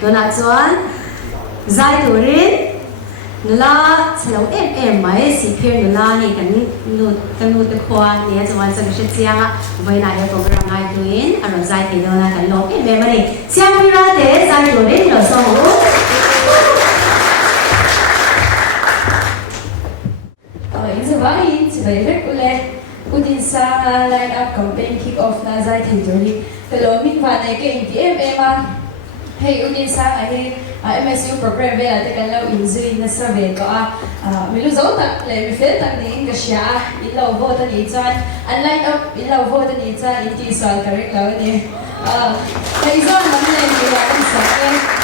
ตัวนัดส่วนใจตัวรินนุลาเฉลาไหมสิเพียนุลานี่กันนูตะควานเนี่ยจังหวัดสังเกตเสียงอะไว้ในโปรแกรมไงตัวอินอารมณ์ใจที่โดนกันลงมาเลยเสียงพิราเดใจตัวรินเราส่งอินสบายสิไปเรียกอุเล่อุดินซ่าไลน์อัพแคมเปญคิกออฟน่าใจที่ตัวรินแต่เรามีวันในเกมที่มาให้อุดินซ่าไอ้MSU program เวลาที่กันเราอินซูอินนัสเวก็ไม่รู้จะตักเลยไม่เฟลตักนี้ก็เชียอินเราโหวตนี้จานอันไลน์อัพอินเราโหวตนี้จานอินที่สอนการเรียกเราเนี่ยไอ้จานมันเลยมีอะไรสักเนี่ย